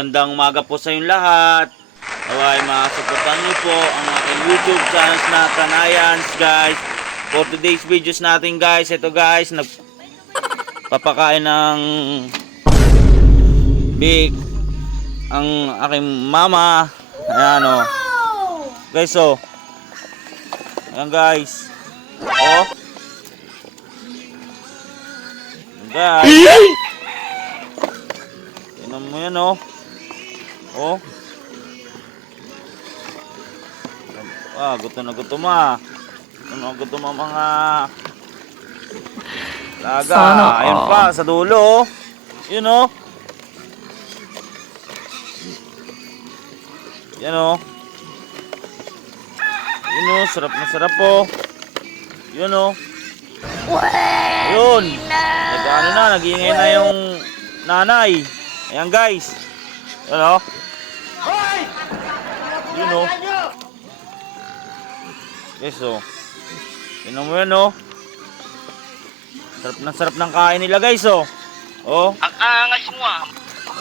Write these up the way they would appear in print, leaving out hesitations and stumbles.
Magandang umaga po sa inyong lahat. Naway masuportahan niyo po ang aking YouTube channels na Tanayans guys. For today's videos natin guys, ito guys, nagpapakain ng big ang aking mama. Ayan o. Guys o. Ayan guys. O. Guys. Tingnan mo yan o. O. Gutom na gutom ah. Gutom na gutom ang mga laga. Ayun pa, sa dulo. Yun o. Yan o. Yun o, sarap na sarap po. Yun o. Ayun. Nag-ano na, nag-iingay na yung nanay. Ayan guys. Yun o. Yun o. Yes o. Tingnan mo yan o. Sarap ng kain nila guys o. O. Ang angas mo ah.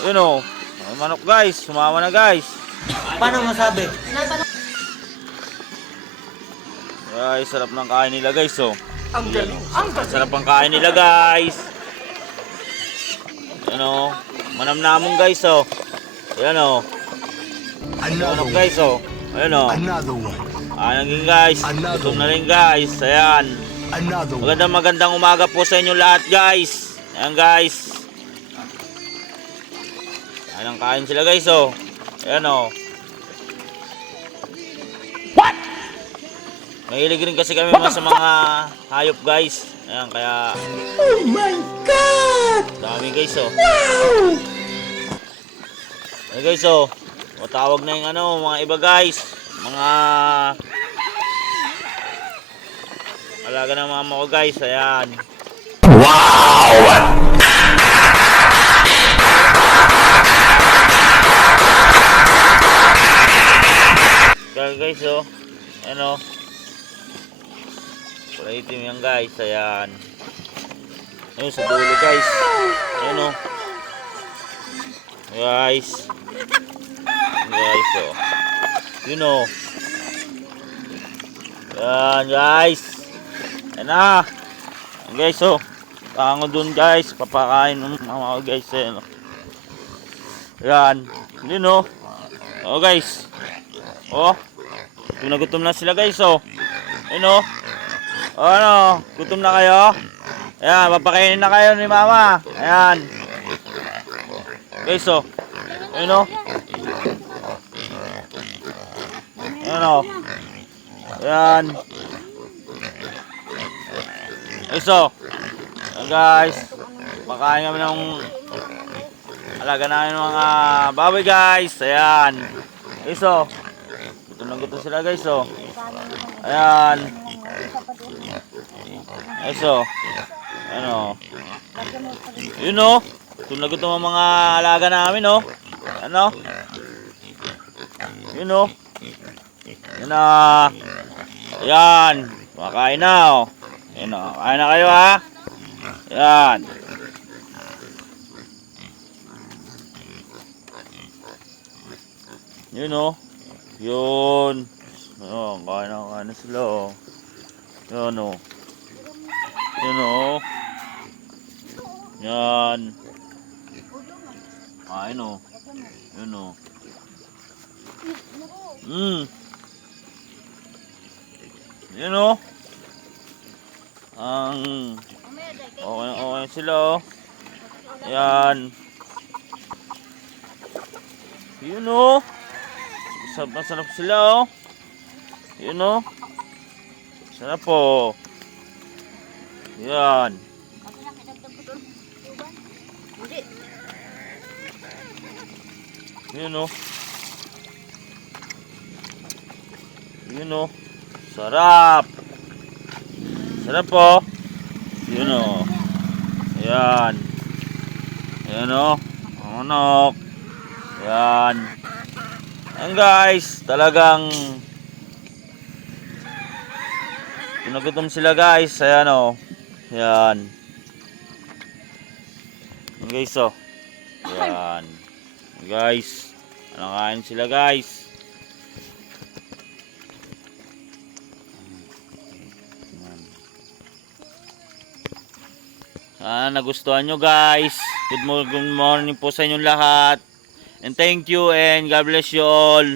Yun o. May manok guys. Sumama na guys. Paano masabi? Guys, sarap ng kain nila guys o. Ang galing. Ang galing. Sarap ang kain nila guys. Yan o. Manamnamong guys o. Yan o. Manok guys o. Ayan o. Another one. Naging guys. Gutom na rin guys. Ayan. Another one. Magandang umaga po sa inyo lahat guys. Ayan guys. Ayan ang kain sila guys o. Ayan o. What? Mahilig rin kasi kami sa mga hayop guys. Ayan kaya. Oh my God! Dami guys o. Wow! Ayan guys o. Tawag na yung mga iba guys. Mga alaga ng mama ko guys. Ayan. Wow! Ayan guys o. Ayan o. Kulay itim yan guys. Ayan. Ayun sa dulo guys. Ayan o. Guys. Guys o. Yun o. Ayan guys. Ayan na. Ayan guys o. Tango dun guys. Papakain ng mga guys. Ayan o. Ayan. Yun o. O guys. O. Gutom na sila guys o. Ayan o. O ano. Gutom na kayo. Ayan. Papakainin na kayo ni mama. Ayan. Guys o. Ayan o. Ayan o. Ayan. Iso. Ayan guys. Makain kami ng alaga namin ng mga baboy guys. Ayan. Iso. Gutom sila guys o. Ayan. Iso. Ayan o. Yun o. Gutom ang mga alaga namin o. Ano? Yun o. Yan na. Yan. Makain na o. Yan o. Kain na kayo ha. Yan. Yun o. Yun. O. Kain na sila o. Yan o. Yun o. Yan. Kain o. Yun o. Yun o. Ang okay sila o. Yan. Yun o. Sarap sila o. Yun o. Sarap o. Yan. Yun o. Yun o. Sarap. Sarap po. Yun o. Ayan. Ayan o. Manok. Ayan. Ayan guys. Talagang nagutom sila guys. Ayan o. Ayan. Ayan guys o. Ayan. Guys, nakain sila guys. Sana nagustuhan nyo guys. Good morning po sa inyong lahat. And thank you and God bless you all.